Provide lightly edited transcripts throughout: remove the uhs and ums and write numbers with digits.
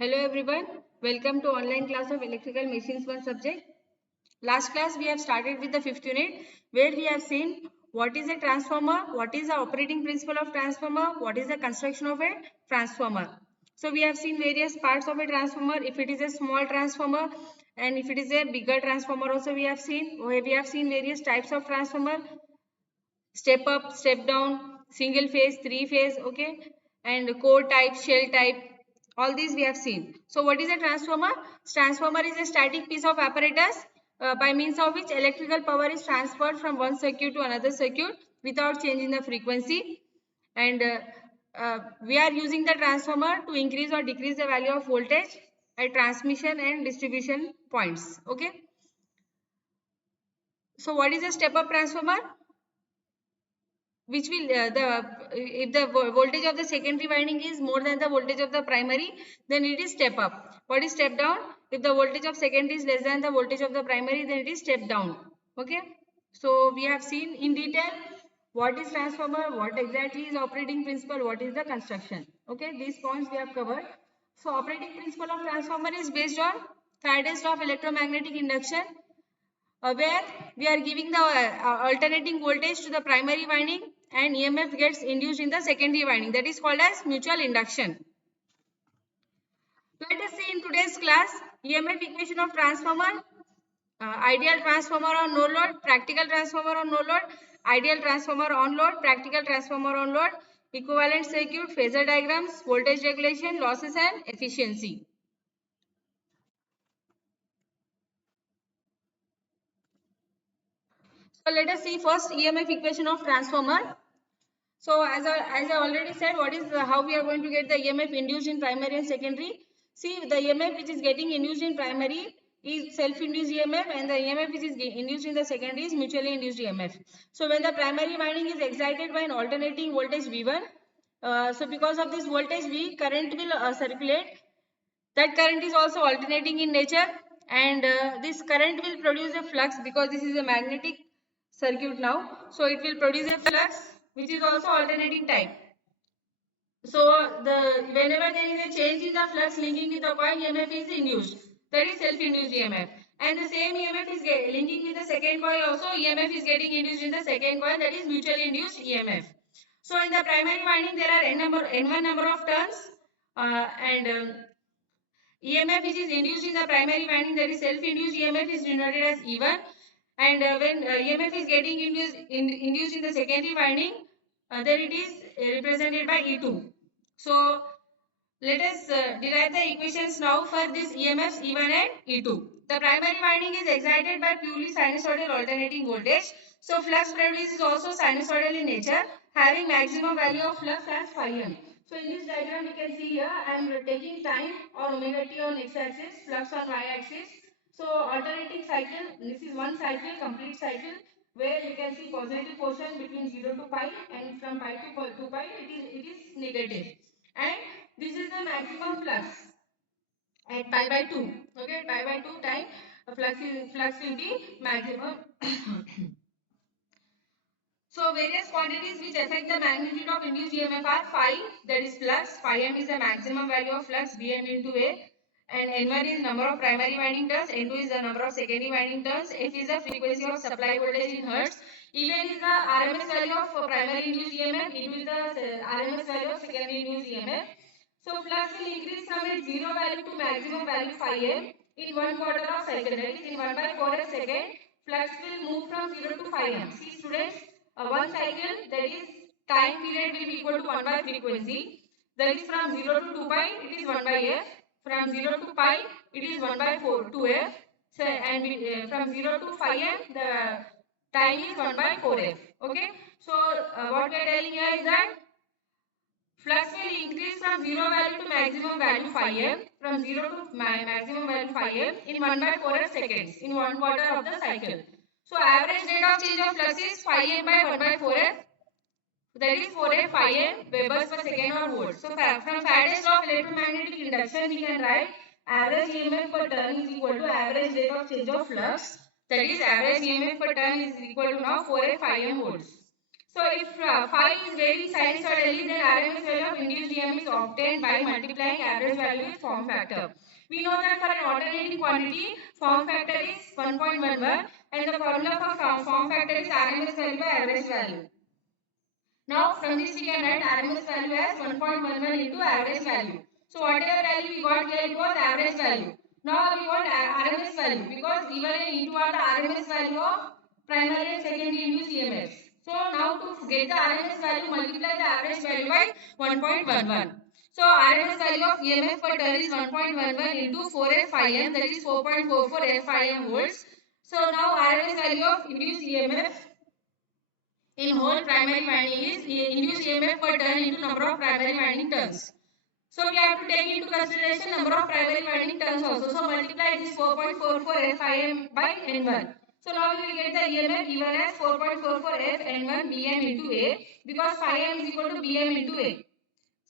Hello everyone, welcome to online class of electrical machines 1 subject. Last class we have started with the 5th unit where we have seen what is a transformer, what is the operating principle of transformer, what is the construction of a transformer. So we have seen various parts of a transformer, if it is a small transformer and if it is a bigger transformer also we have seen various types of transformer, step up, step down, single phase, three phase, okay, and core type, shell type, all these we have seen. So what is a transformer? Transformer is a static piece of apparatus by means of which electrical power is transferred from one circuit to another circuit without changing the frequency, and we are using the transformer to increase or decrease the value of voltage at transmission and distribution points, okay. So what is a step up transformer? Which will if the voltage of the secondary winding is more than the voltage of the primary, then it is step up. What is step down? If the voltage of secondary is less than the voltage of the primary, then it is step down, okay. So we have seen in detail what is transformer, what exactly is operating principle, what is the construction, okay. These points we have covered. So operating principle of transformer is based on Faraday's law of electromagnetic induction, where we are giving the alternating voltage to the primary winding and EMF gets induced in the secondary winding. That is called as mutual induction. Let us see in today's class EMF equation of transformer, ideal transformer on no load, practical transformer on no load, ideal transformer on load, practical transformer on load, equivalent circuit, phasor diagrams, voltage regulation, losses and efficiency. So let us see first EMF equation of transformer. So as I already said, what is how we are going to get the EMF induced in primary and secondary? See, the EMF which is getting induced in primary is self-induced EMF, and the EMF which is induced in the secondary is mutually induced EMF. So when the primary winding is excited by an alternating voltage V1, so because of this voltage V, current will circulate. That current is also alternating in nature, and this current will produce a flux because this is a magnetic circuit now. So it will produce a flux which is also alternating type. So whenever there is a change in the flux linking with the coil, EMF is induced. That is self-induced EMF. And the same EMF is linking with the second coil also. EMF is getting induced in the second coil. That is mutually induced EMF. So in the primary winding there are n1 number of turns, and EMF which is induced in the primary winding, that is self-induced EMF, is denoted as E1, and when EMF is getting induced in the secondary winding, then it is represented by E2. So let us derive the equations now for this EMFs E1 and E2. The primary winding is excited by purely sinusoidal alternating voltage. So flux produced is also sinusoidal in nature, having maximum value of flux as phi m. So in this diagram we can see here I am taking time or omega t on x-axis, flux on y-axis. So alternating cycle, this is one cycle, complete cycle, where we can see positive portion between 0 to pi, and from pi to 2 pi it is negative. And this is the maximum flux at pi by 2. Okay, pi by 2 time flux will be maximum. So various quantities which affect the magnitude of induced EMF are phi, that is flux. Phi m is the maximum value of flux Bm into A, and N1 is number of primary winding turns, N2 is the number of secondary winding turns, F is the frequency of supply voltage in hertz, Even is the RMS value of primary induced EMF, E2 is the RMS value of secondary induced EMF. So flux will increase from its zero value to maximum value phi m in 1/4 of second, that is in 1 by 4th second. Flux will move from 0 to phi m. See students, one cycle, that is time period, will be equal to 1 by frequency. That is from 0 to 2 pi it is 1 by f. From 0 to pi it is 1 by 2f. So, and from 0 to phi m the time is 1 by 4f. Okay. So what we are telling here is that flux will increase from 0 value to maximum value phi m, from 0 to maximum value phi m in 1 by 4 seconds, in 1/4 of the cycle. So average rate of change of flux is phi m by 1 by 4f, that is 4f phi m Webers per second or volts. So from Faraday's law of electromagnetic induction we can write average EMF per turn is equal to average rate of change of flux, that is average EMF per turn is equal to now 4f phi m volts. So if phi is varying sinusoidally, then RMS value of induced EMF is obtained by multiplying average value with form factor. We know that for an alternating quantity, form factor is 1.11 and the formula for form factor is RMS value by average value. Now from this we can write RMS value as 1.11 into average value. So whatever value we got here, it was average value. Now we want RMS value because even and into are the RMS value of primary and secondary induced EMFs. So now to get the RMS value, multiply the average value by 1.11. So RMS value of EMF per turn is 1.11 into 4 F IM, that is 4.44 F IM volts. So now RMS value of induced EMF in whole primary winding is induced EMF per turn into number of primary winding turns. So we have to take into consideration number of primary winding turns also. So multiply this 4.44 FIM by N1. So now we will get the EMF given as 4.44 F N1 BM into A because phi m is equal to BM into A.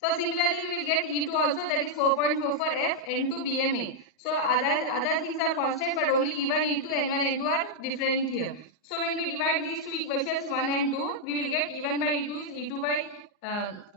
So similarly we will get E2 also, that is 4.44 F N2 BMA. So other things are constant but only E1, E2, N1, N2 are different here. So when we divide these two equations 1 and 2, we will get E1 by E2 is E2 by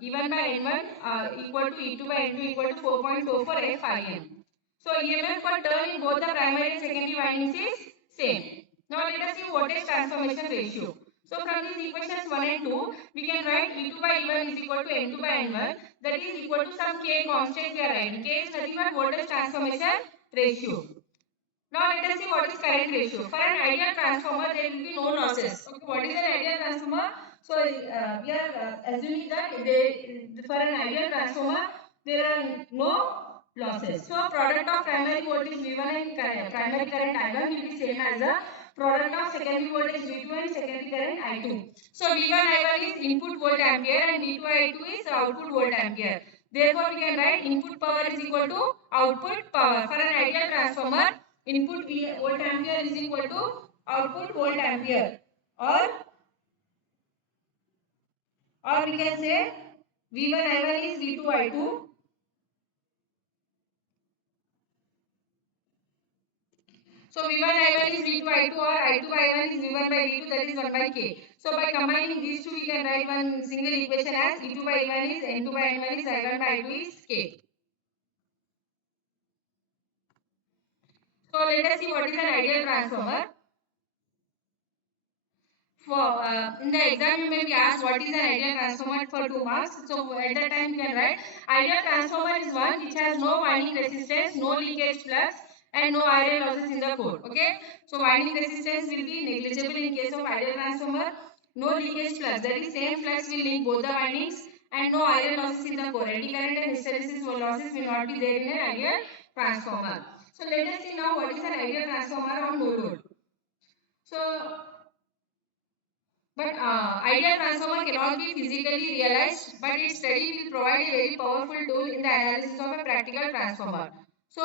E1 by N1 equal to E2 by N2 equal to 4.44 F IM. So EMF per turn in both the primary and secondary windings is same. Now let us see voltage transformation ratio. So from these equations 1 and 2, we can write E2 by E1 is equal to N2 by N1, that is equal to some K constant we are writing. K is nothing but voltage transformation ratio. Now let us see what is current ratio. For an ideal transformer, there will be no losses. Okay, what is an ideal transformer? So we are assuming that for an ideal transformer, there are no losses. So product of primary voltage V1 and primary current I1 will be same as the product of secondary voltage V2 and secondary current I2. So V1 I1 is input volt ampere and V2 I2 is output volt ampere. Therefore, we can write input power is equal to output power. For an ideal transformer, input volt ampere is equal to output volt ampere, or we can say V1 I1 is V2 I2. So V1 I1 is V2 I2 or I2 I1 is V1 by V2, that is 1 by K. So by combining these two we can write one single equation as E2 by E1 is N2 by N1 is I1 by I2 is K. So let us see what is an ideal transformer. For in the exam you may be asked what is an ideal transformer for 2 marks. So at that time you can write ideal transformer is one which has no winding resistance, no leakage flux and no iron losses in the core. Okay. So winding resistance will be negligible in case of ideal transformer. No leakage flux, that is same flux will link both the windings and no iron losses in the core. Eddy current and hysteresis losses will not be there in an ideal transformer. So let us see now what is an ideal transformer on no load. So but ideal transformer cannot be physically realized, but its study will provide a very powerful tool in the analysis of a practical transformer. So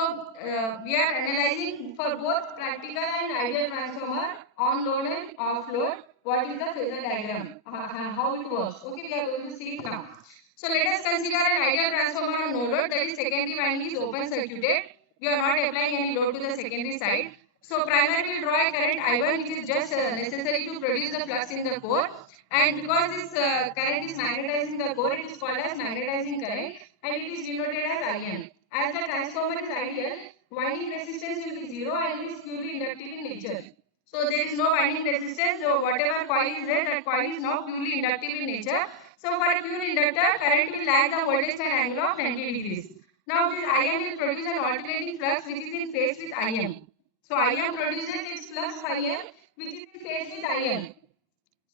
we are analyzing for both practical and ideal transformer on load and off load. What is the phasor diagram? How it works? Okay, we are going to see it now. So let us consider an ideal transformer on no load, that is secondary winding is open circuited. We are not applying any load to the secondary side. So primary will draw a current I1 which is just necessary to produce the flux in the core, and because this current is magnetizing the core, it is called as magnetizing current and it is denoted as IN. As the transformer is ideal, winding resistance will be 0 and it is purely inductive in nature. So there is no winding resistance, so whatever coil is there, that coil is now purely inductive in nature. So for a pure inductor, current will lag the voltage by an angle of 90 degrees. Now this IN will produce an alternating flux which is in phase with IM. So IM produces its flux IM which is in phase with IM.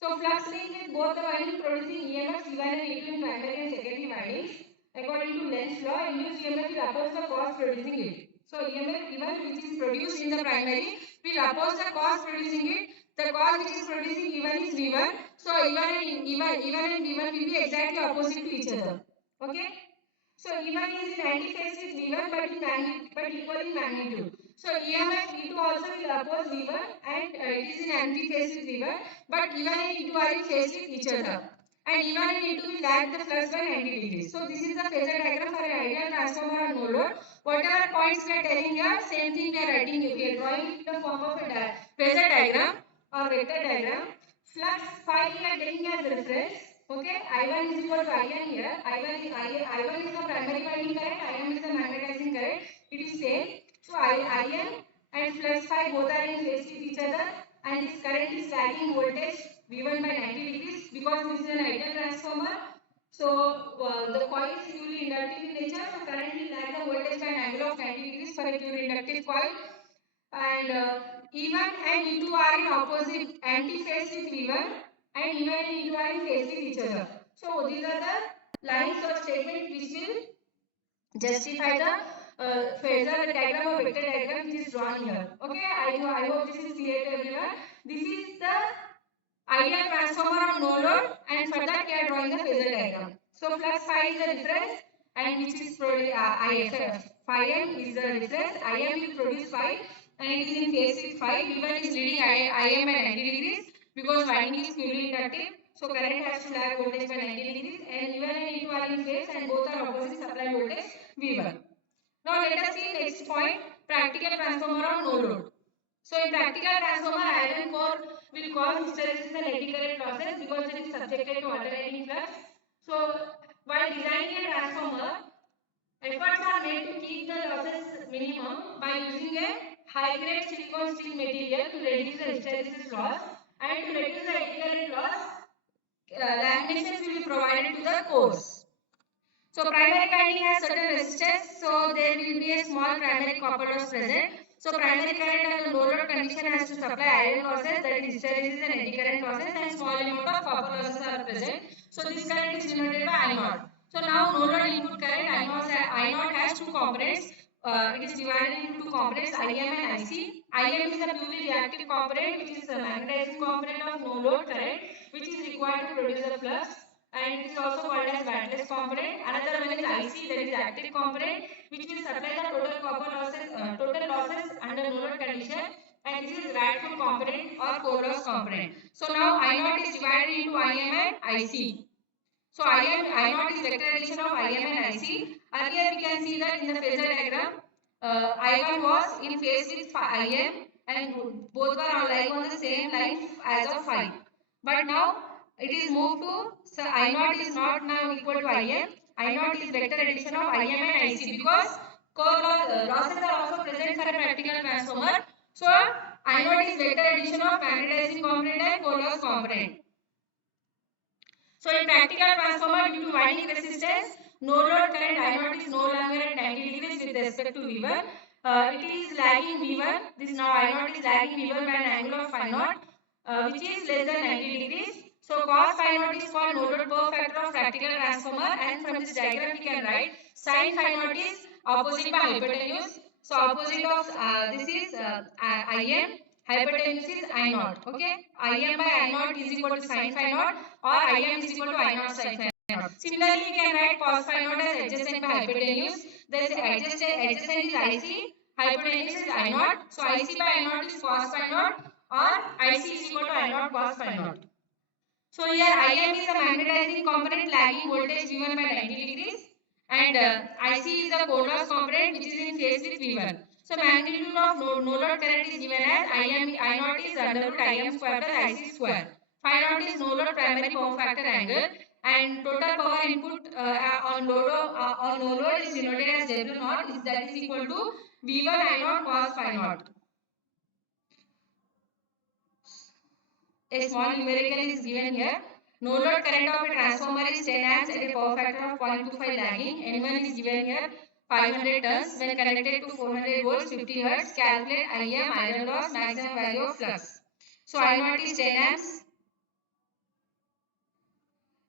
So flux link with both the winding producing EMF E1 and E2 in primary and secondary windings. According to Lenz's law, induced EMF will oppose the cause producing it. So EMF E1 which is produced in the primary will oppose the cause producing it. The cause which is producing E1 is V1. So E1 and V1 will be exactly opposite to each other. Okay. So E1 is in antiphase with V1 but equal in magnitude. So EMF E2 also will oppose V1 and it is in antiphase with V1 but E1 and E2 are in phase with each other. And E1 and E2 will lag the flux by 90 degrees. So this is the phasor diagram for an ideal transformer on no load. Whatever points we are telling here, same thing we are writing. We are drawing it in the form of a phasor diagram or vector diagram. Flux phi we are taking as reference. Okay, I1 is equal to IN here. I1 is the primary winding current, IM is the magnetizing current. It is same. So IN and flux phi both are in phase with each other, and this current is lagging voltage V1 by 90 degrees because this is an ideal transformer. So the coil is purely inductive in nature. So current will lag the voltage by an angle of 90 degrees for a pure inductive coil. And E1 and E2 are in opposite anti-phase with V1, and E1 and E2 are in phase with each other. So these are the lines of statement which will justify the phasor diagram or vector diagram which is drawn here. Okay, I hope this is clear to everyone. This is the ideal transformer on no load, and for that we are drawing the phasor diagram. So flux phi is the reference, and which is IF. Phi m is the reference. IM will produce phi, and it is in phase with phi. V1 is leading IM by 90 degrees because winding is purely inductive. So current has to lag voltage by 90 degrees, and E1 and E2 are in phase, and both are opposite supply voltage V1. Now let us see next point, practical transformer on no load. So in practical transformer, iron core will cause hysteresis and eddy current losses because it is subjected to alternating flux. So while designing a transformer, efforts are made to keep the losses minimum by using a high grade silicon steel material to reduce the hysteresis loss, and to reduce the eddy current loss, laminations will be provided to the cores. So primary winding has certain resistance, so there will be a small primary copper loss present. So primary current under no load condition has to supply iron losses, that is hysteresis and eddy current losses, and small amount of copper losses are present. So this current is denoted by I0. So now no load input current I0 has two components. It is divided into two components, IM and IC. IM is a purely reactive component, which is a magnetizing component of no load current, which is required to produce the flux, and it is also called as bandless component. Another one is IC, that is active component, which will supply the total losses under no load condition, and this is rad full component or core loss component. So now I0 is divided into IM and IC. So I0 is vector addition of IM and IC. Earlier we can see that in the phasor diagram, I1 was in phase with IM, and both were on the same line as of phi. But now it is moved to, so I0 is not now equal to IM. I0 is vector addition of IM and IC because losses are also present for a practical transformer. So I0 is vector addition of magnetizing component and core loss component. So in practical transformer, due to winding resistance, no load current I0 is no longer at 90 degrees with respect to V1. It is lagging V1. This now I0 is lagging V1 by an angle of phi naught, which is less than 90 degrees. So cos phi naught is called no load power factor of practical transformer, and from this diagram we can write sin phi naught is opposite by hypotenuse. So opposite of this is Im. Hypotenuse is I0. Okay, Im by I0 is equal to sin phi naught, or Im is equal to I0 sin phi naught. Similarly, we can write cos phi naught as adjacent by hypotenuse. Thus, adjacent is IC, hypotenuse is I0. So IC by I0 is cos phi naught, or IC is equal to I0 cos phi naught. So here Im is the magnetizing component lagging voltage V1 by 90 degrees, and IC is the core loss component which is in phase with V1. So magnitude of no load current is given as I0 is under root Im square plus IC square. Phi naught is no load primary power factor angle, and total power input on no load is denoted as W0, that is equal to V1 I0 cos phi naught. A small numerical is given here. No load current of a transformer is 10 amps at a power factor of 0.25 lagging. N1 is given here 500 turns. When connected to 400 volts 50 hertz, calculate IM, iron loss, maximum value of flux. So I0 is 10 amps,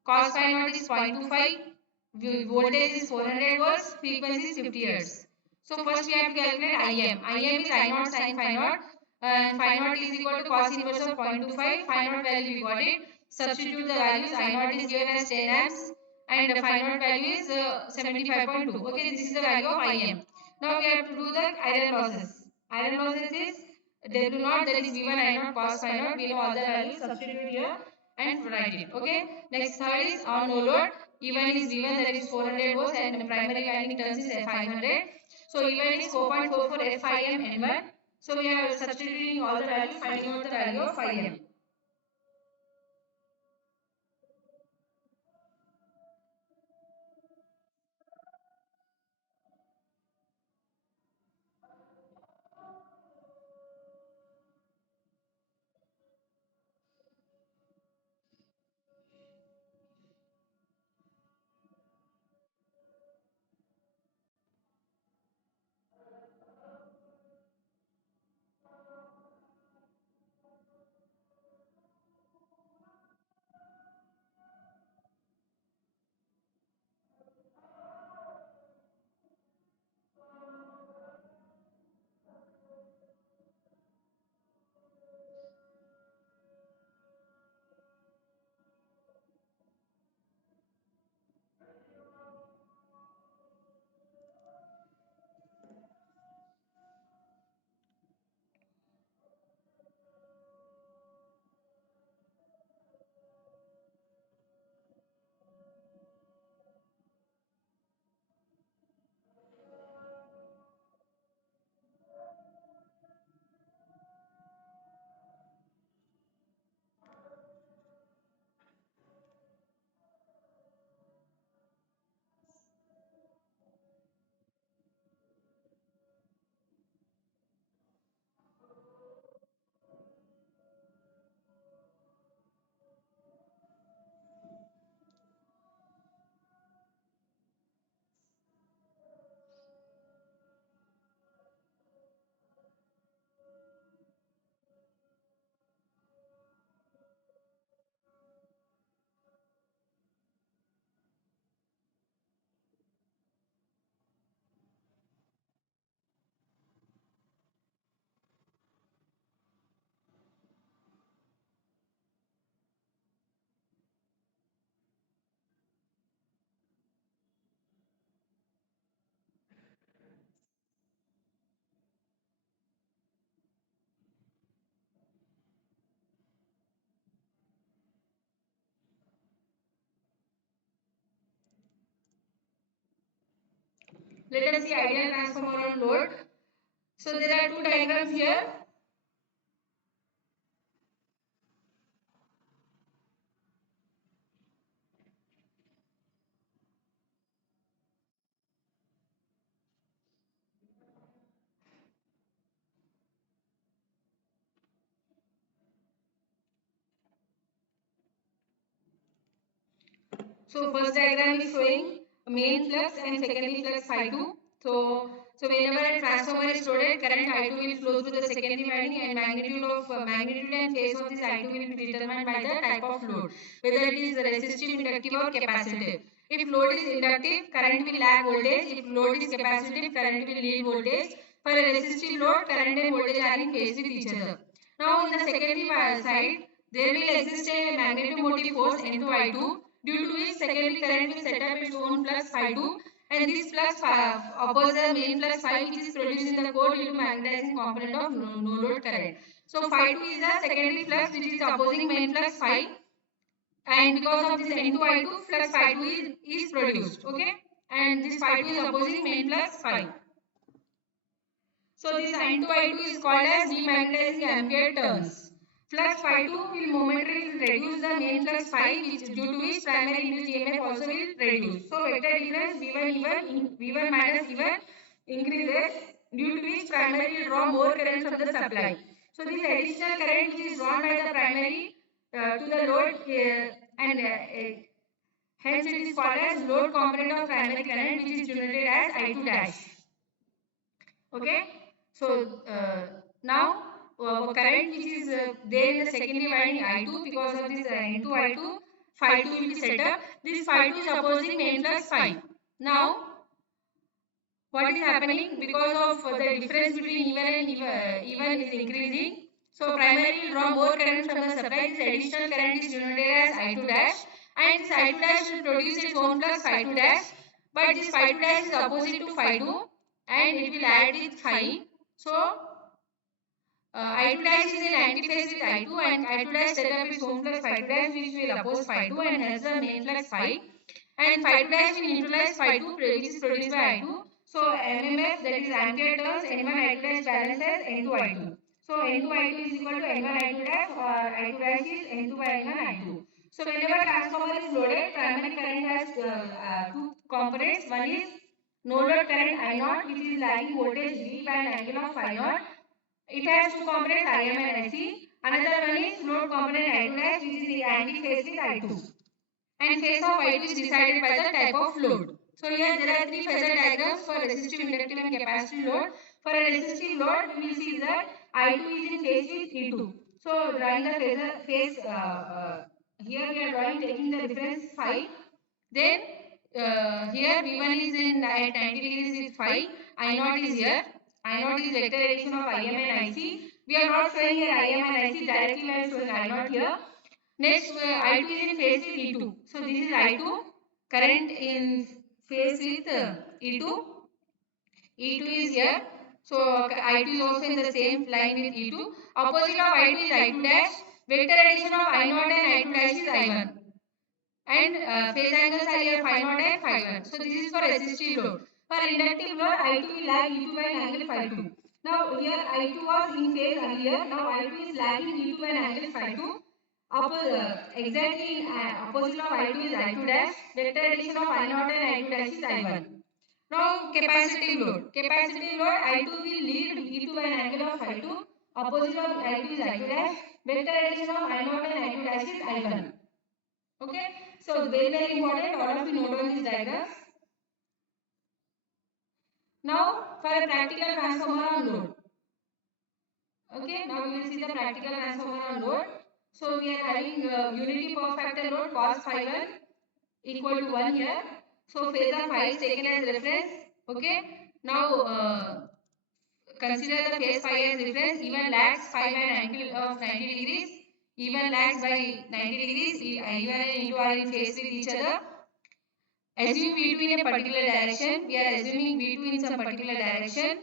cos phi naught is 0.25, voltage is 400 volts, frequency is 50 hertz. So first we have to calculate IM. IM is I0 sin phi naught, and phi naught is equal to cos inverse of 0.25. Phi naught value we got it. Substitute the values. I0 is given as 10 amps, and phi naught value is 75.2. Okay, this is the value of IM. Now we have to do the iron losses. Iron losses is W0, that is V1 I0 cos phi naught. We know all the values. Substitute here and write it. Okay. Next third is on no load. E1 is V1, that is 400 volts, and primary winding turns is 500. So E1 is 4.44 FIM N1. So we are substituting all the values, finding out the value of IM. Let us see ideal transformer on load. So there are two diagrams here. So first diagram is showing main flux and secondary flux phi 2. So whenever a transformer is loaded, current I2 will flow through the secondary winding, and magnitude and phase of this I2 will be determined by the type of load, whether it is resistive, inductive or capacitive. If load is inductive, current will lag voltage. If load is capacitive, current will lead voltage. For a resistive load, current and voltage are in phase with each other. Now in the secondary side, there will exist a magnetomotive force N2I2, due to which secondary current will set up its own flux phi 2, and this flux opposes the main flux phi, which is produced in the core due to magnetizing component of no load current. So phi 2 is the secondary flux which is opposing main flux phi, and because of this N2I2, flux phi 2 is produced. Okay, and this phi 2 is opposing main flux phi. So this N2I2 is called as demagnetizing ampere turns. Flux phi 2 will momentarily reduce the main flux phi, which due to which primary induced EMF also will reduce. So vector difference V1 minus E1 increases, due to which primary will draw more current from the supply. So this additional current which is drawn by the primary to the load hence it is called as load component of primary current, which is denoted as I2 dash. Okay, so now current which is there in the secondary winding I2, because of this N2 I2, phi 2 will be set up. This phi 2 is opposing main flux phi. Now what is happening, because of the difference between E1 and E1 is increasing, so primary will draw more current from the supply. This additional current is denoted as I2 dash, and this I2 dash will produce its own flux phi 2 dash, but this phi 2 dash is opposite to phi 2 and it will add with phi. So I2 dash is in antiphase with I2, and I2 dash set up its own flux phi 2 dash, which will oppose phi 2 and hence the main flux phi, and phi 2 dash will neutralize phi 2, which is produced by I2. So MMF, that is ampere turns, N1 I2 dash balances N2 I2. So N2 I2 is equal to N1 I2 dash, or I2 dash is N2 by N1 I2. So whenever transformer is loaded, primary current has two components. One is no load current I0, which is lagging voltage V by an angle of phi 0. It has two components Im and Ic. Another one is load component I2 dash, which is the anti-phase with I2. And phase of I2 is decided by the type of load. So here there are three phasor diagrams for resistive, inductive and capacitive load. For a resistive load, we will see that I2 is in phase with E2. So drawing the phase, here we are drawing taking the reference phi. Then here V1 is in at 90 degrees with phi. I0 is here. I0 is vector addition of Im and Ic. We are not showing here Im and Ic directly. We are showing I0 here. Next, I2 is in phase with E2. So this is I2, current in phase with E2. E2 is here. So I2 is also in the same line with E2. Opposite of I2 is I2 dash. Vector addition of I0 and I2 dash is I1. And phase angles are here phi 0 and phi 1. So this is for resistive load. For inductive load, I2 will lag E2 by an angle phi 2. Now here I2 was in phase earlier. Now I2 is lagging E2 by an angle phi 2. Exactly in opposite of I2 is I2 dash. Vector addition of I0 and I2 dash is I1. Now capacitive load. Capacitive load, I2 will lead E2 by an angle of phi 2. Opposite of I2 is I2 dash. Vector addition of I0 and I2 dash is I1. Okay. So very important. All of you note on these diagrams. Now for a practical transformer on load. Okay. Now we will see the practical transformer on load. So we are having unity power factor load cos phi 1 equal to 1 here. So phasor phi is taken as reference. Okay. Now consider the phase phi as reference. E1 lags phi by an angle of 90 degrees. E1 lags by 90 degrees. E1 and E2 are in phase with each other. Assume V2 in a particular direction. We are assuming V2 in some particular direction.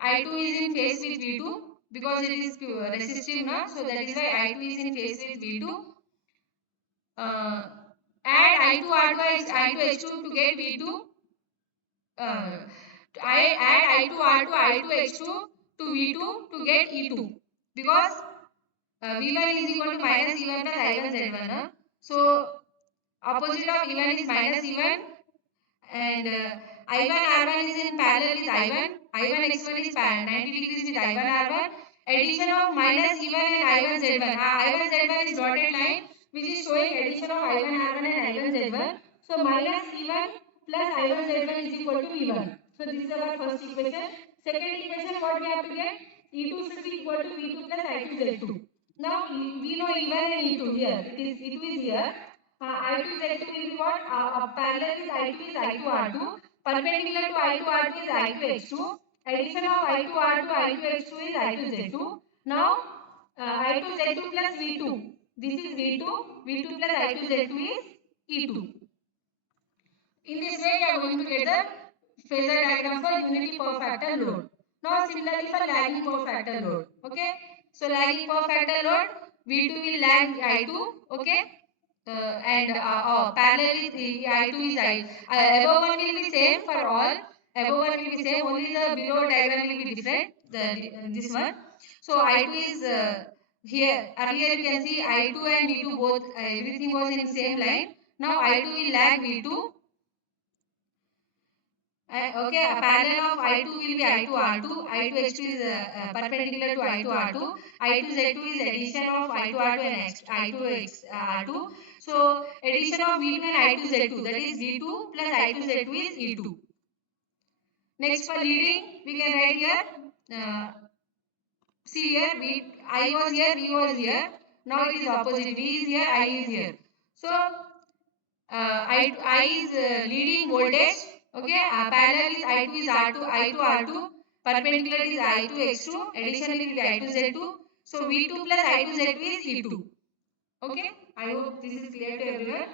I2 is in phase with V2 because it is resistive now. So that is why I2 is in phase with V2. Add I2 R2 I2 H2 to get V2. I add I2R to I2X2 to V2 to get E2 because V1 is equal to minus E1 plus I1 Z1. So opposite of E1 is minus E1 and I1 R1 is in parallel with I1. I1 X1 is 90 degrees with I1 R1. Addition of minus E1 and I1 Z1. I1 Z1 is dotted line which is showing addition of I1 R1 and I1 Z1. So minus E1 plus I1 Z1 is equal to V1. So this is our first equation. Second equation what we have to get? E2 should be equal to V2 plus I2 Z2. Now we know E1 and E2 here. E2 is here. I2 Z2 is what? Parallel with I2 is I2 R2. Perpendicular to I2 R2 is I2 X2. Addition of I2 R2 I2 X2 is I2 Z2. Now I2 Z2 plus V2. This is V2. V2 plus I2 Z2 is E2. In this way, you are going to get the phasor diagram for unity power factor load. Now, similarly for lagging power factor load. Okay. So, lagging power factor load, V2 will lag I2. Okay. Parallelly, the I2 is above one will be same for all. Above one will be same. Only the below diagram will be different. This one. So, I2 is here. Earlier you can see I2 and V2 both. Everything was in same line. Now, I2 will lag V2. Okay, a parallel of I2 will be I2 R2. I2 X2 is perpendicular to I2 R2. I2 Z2 is addition of I2 R2 and I2 X R2. So addition of V2 and I2 Z2, that is V2 plus I2 Z2 is E2. Next for leading, we can write here. See here, I was here, V was here. Now it is opposite. V is here, I is here. So I is leading voltage. Okay, parallel is I2 is I2 R2. Perpendicular is I2 X2. Additional will be I2 Z2. So V2 plus I2 Z2 is E2. Okay, I hope this is clear to everyone.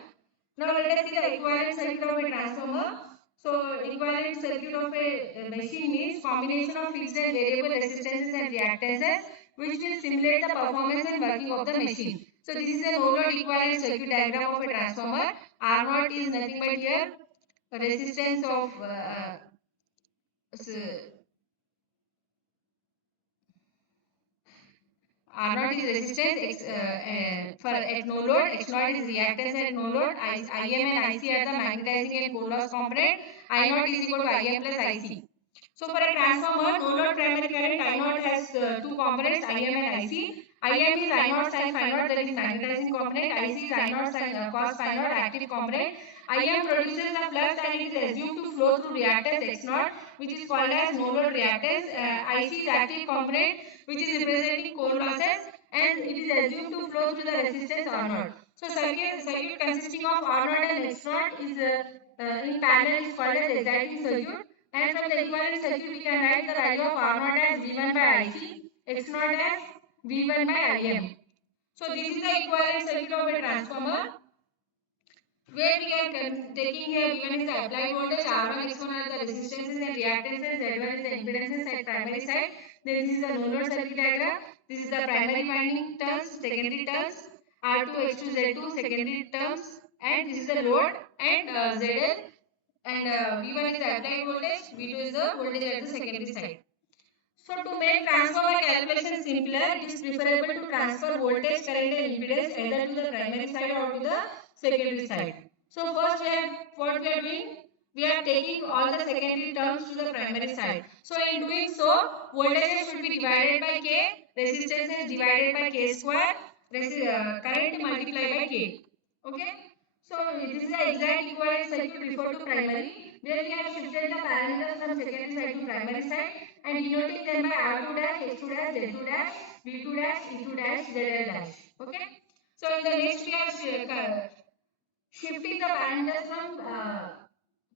Now let us see the equivalent circuit of a transformer. So equivalent circuit of a machine means combination of fixed and variable resistances and reactances which will simulate the performance and working of the machine. So this is a no-load equivalent circuit diagram of a transformer. R0 is nothing but here resistance of R0 is resistance for at no load, X0 is reactance at no load, IM and IC are the magnetizing and core loss component, I0 is equal to IM plus IC. So for a transformer, no load primary current, I0 has two components, IM and IC. IM is I0 sin phi naught, that is magnetizing component, IC is I0 sin cos phi naught, active component. IM produces the flux and it is assumed to flow through reactance X0, which is called as no load reactance. IC is active component, which is representing core losses, and it is assumed to flow through the resistance R0. So circuit consisting of R0 and X0 is in parallel is called as exciting circuit, and from the equivalent circuit we can write the value of R0 as V1 by IC, X0 as V1 by IM. So this is the equivalent circuit of a transformer, where we are taking here V1 is the applied voltage, R1, X1 are the resistances and reactances, Z1 is the impedances at primary side. Then this is the no load circuit diagram. This is the primary winding terms, secondary terms, R2, X2, Z2, secondary terms, and this is the load and ZL, and V1 is the applied voltage, V2 is the voltage at the secondary side. So to make transformer calculation simpler, it is preferable to transfer voltage, current and impedance either to the primary side or to the secondary side. So first what we are doing? We are taking all the secondary terms to the primary side. So in doing so, voltage should be divided by K, resistance is divided by K square, current multiplied by K. Okay. So this is the exact equivalent circuit referred to primary, where we have shifted the parameters from secondary side to primary side and denoting them by R2 dash, X2 dash, Z2 dash, V2 dash, E2 dash, ZL dash. Okay. So in the next we are shifting the parameters from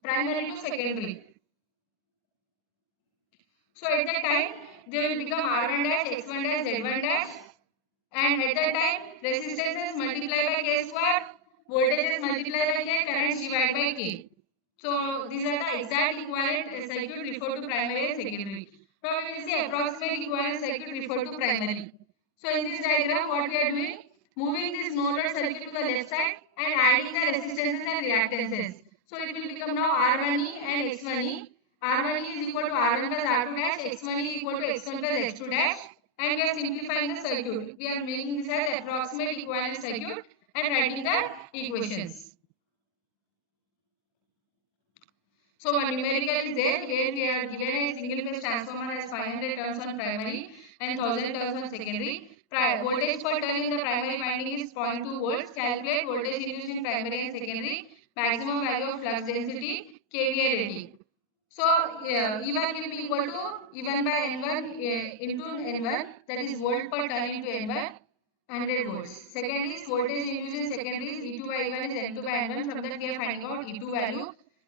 primary to secondary. So at that time they will become R1 dash, X1 dash, Z1 dash, and at that time resistances multiplied by K square, voltages multiplied by K, currents divided by K. So these are the exact equivalent circuit referred to primary and secondary. Now we will see approximate equivalent circuit referred to primary. So in this diagram what we are doing? Moving this no load circuit to the left side and adding the resistances and reactances. So it will become now R1E and X1E, R1 is equal to R1 plus R2 dash, X1 is equal to X1 plus X2 dash, and we are simplifying the circuit. We are making this as approximate equivalent circuit and writing the equations. So one numerical is there. Here we are given a single phase transformer has 500 turns on primary and 1000 turns on secondary. Voltage per turn in the primary winding is 0.2 volts. Calculate voltage induced in primary and secondary. Maximum value of flux density, kVA rating. So E1 will be equal to E1 by N1 into N1, that is volt per turn into N1, 100 volts. Second is voltage induced in secondary is E2 by E1 is N2 by N1. From that we are finding out E2 value.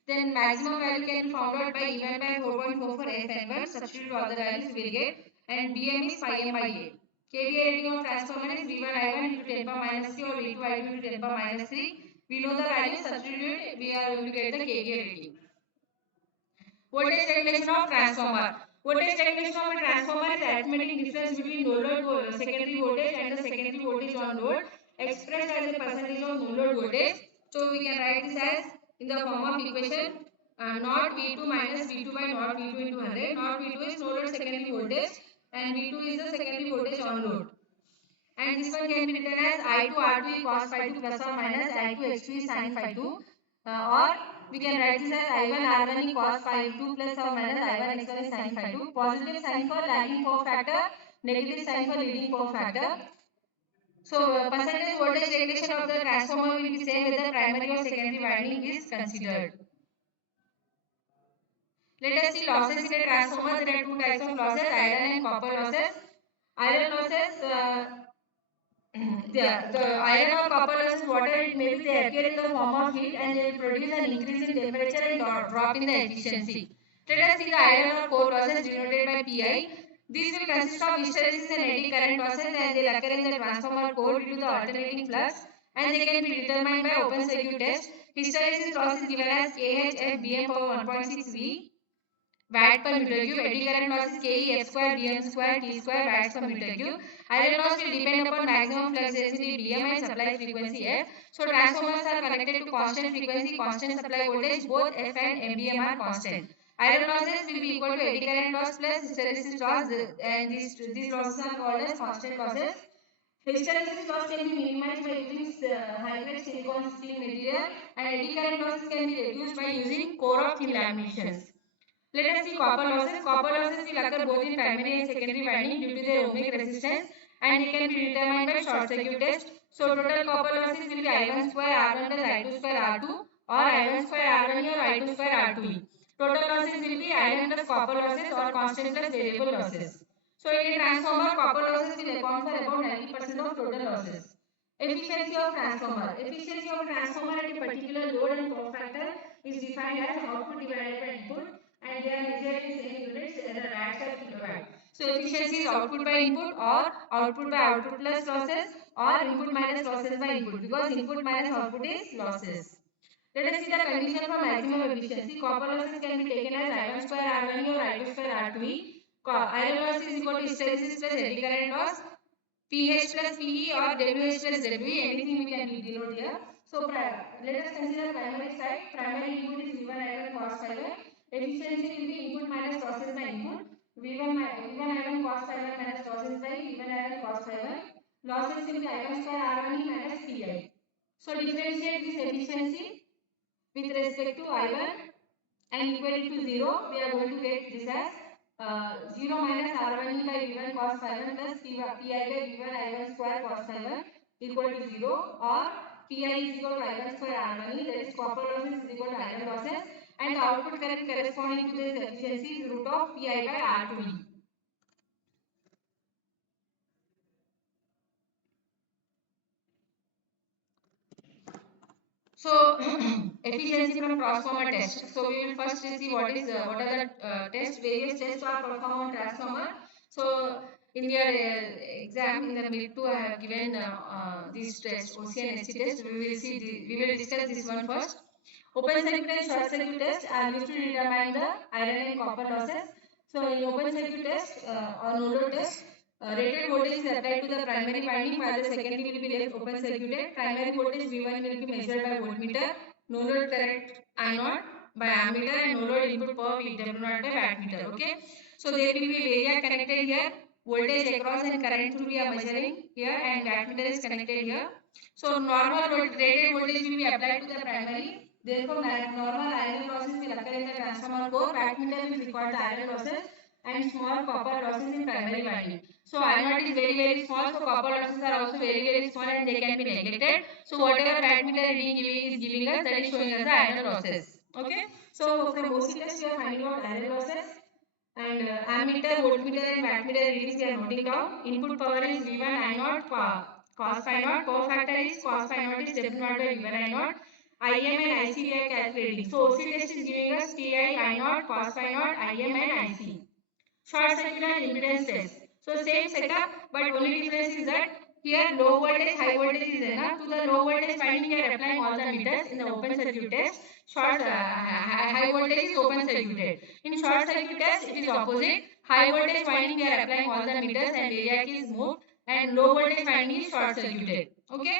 Then maximum value can be found out by E1 by 4.44 F N1. Substitute all the values we will get. And Bm is pi m by A. kVA rating of transformer is V1 I1 into 10 power minus 3 or V2 I2 into 10 power minus 3. We know the value, substitute, we are going to get the kVA rating. Voltage regulation of transformer. Voltage regulation of a transformer is arithmetic difference between no load secondary voltage and the secondary voltage on load expressed as a percentage of no load voltage. So we can write this as in the form of equation not V2 minus V2 by not V2 into 100. Not V2 is no load secondary voltage and V2 is the secondary voltage on load. And this one can be written as I2 R2 cos phi 2 plus or minus I2 X2 sin phi 2 or we can write this as I1 R1 cos phi 2 plus or minus I1 X1 sin phi 2. Positive sign for lagging power factor, negative sign for leading power factor. So percentage voltage regulation of the transformer will be same whether primary or secondary winding is considered. Let us see losses in a transformer. There are two types of losses, iron and copper losses. Iron losses the iron or copper losses, whatever it may be, they appear in the form of heat and they will produce an increase in temperature and drop in the efficiency. Let us see the iron or core losses denoted by Pi. These will consist of hysteresis and eddy current losses and they will occur in the transformer core due to the alternating flux and they can be determined by open circuit test. Hysteresis loss is given as KH Bm power 1.6 V watt per meter cube. Eddy current loss is Ke F square Bm square T square watts per meter cube. Iron loss will depend upon maximum flux density Bm and supply frequency F. So transformers are connected to constant frequency, constant supply voltage. Both F and Mbm are constant. Iron losses will be equal to eddy current loss plus hysteresis loss, and these losses are called as constant losses. Hysteresis loss can be minimized by using high-grade silicon steel material, and eddy current losses can be reduced by using core of thin laminations. Let us see copper losses. Copper losses will occur both in primary and secondary winding due to their ohmic resistance and they can be determined by short circuit test. So total copper losses will be I1 square R1 plus I2 square R2 or I1 square R1 or I2 square R2. Total losses will be iron plus copper losses or constant plus variable losses. So in a transformer, copper losses will account for about 90% of total losses. Efficiency of transformer. Efficiency of a transformer at a particular load and power factor is defined as output divided by input and they are measured in same units as the watts per kilowatt. So efficiency is output by input or output by output plus losses or input minus losses by input because input minus output is losses. Let us see the condition for maximum efficiency. Copper losses can be taken as I1 square R1 or I2 square R2E. Iron loss is equal to hysteresis plus eddy current loss. PH plus PE or WH plus WE, anything we can denote here. So let us consider primary side. Primary input is V1 I1 cos phi 1. Efficiency will be input minus losses by input. V1 I1 cos phi 1 minus losses by V1 I1 cos phi 1. Losses will be I1 square R1 minus PI. So differentiate this efficiency with respect to I1 and equal it to 0. We are going to get this as 0 minus R1 by V1 cos phi 1 plus Pi by V1 I1 square cos phi 1 equal to 0 or Pi is equal to I1 square R1, that is copper losses is equal to iron losses and the output current corresponding to this efficiency is root of Pi by R2E. So efficiency from transformer test. So we will first see what are the tests. Various tests are performed on transformer. So in your exam in the mid 2 I have given these tests, OC and SC test. We will discuss this one first. Open circuit and short circuit test are used to determine the iron and copper losses. So in open circuit test or no load test, rated voltage is applied to the primary winding while the secondary will be left open circuited. Primary voltage V1 will be measured by voltmeter. No load current I0 by ammeter and no load input per week W0 by wattmeter. Okay. So there will be variac connected here, voltage across and current through we are measuring here, and wattmeter is connected here. So normal rated voltage will be applied to the primary. Therefore, normal iron losses will occur in the transformer core. Wattmeter will record the iron losses and small copper losses in primary winding. So I0 is very small, so copper losses are also very small and they can be neglected. So whatever wattmeter reading is giving us, that is showing us the iron losses. Okay. So from OC test we are finding out iron losses, and ammeter, voltmeter and wattmeter readings we are noting down. Input power is V1 I0 cos phi naught. Power factor is cos phi naught is W0 by V1 I0. IM and IC we are calculating. So OC test is giving us TI I0 cos phi naught, IM and IC. Short circuit and impedance test. So same setup, but only difference is that here low voltage, high voltage is enough. To the low voltage winding, we are applying all the meters in the open circuit test. High voltage is open circuited. In short circuit test, it is opposite. High voltage winding, we are applying all the meters and variac is moved, and low voltage winding is short circuited. Okay.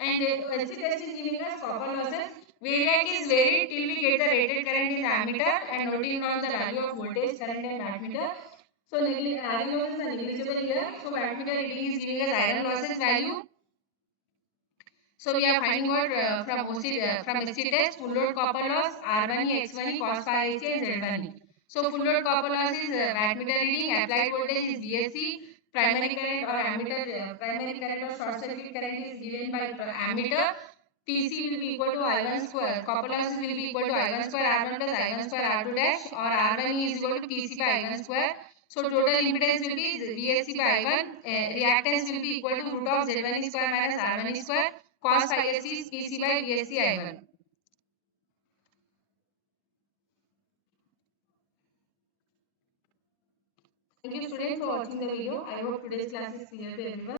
And LC test is giving us copper losses. Variac is varied till we get the rated current in the ammeter and noting down the value of voltage, current and wattmeter. So iron losses are negligible here. So wattmeter reading is giving us iron losses value. So we are finding out from SC test full load copper loss R1E, X1E, cos phi IC and Z1E. So full load copper loss is wattmeter reading, applied voltage is VSC, primary current or ammeter, primary current or short circuit current is given by ammeter. TC will be equal to I1 square. Copper loss will be equal to I1 square R1 plus I1 square R2 dash, or R1E is equal to PC by I1 square. So total impedance will be VSC by I1. Reactance will be equal to root of Z1E square minus R1E square. Cos phi SC is PC by VSC I1. Thank you students for watching the video. I hope today's class is clear to everyone.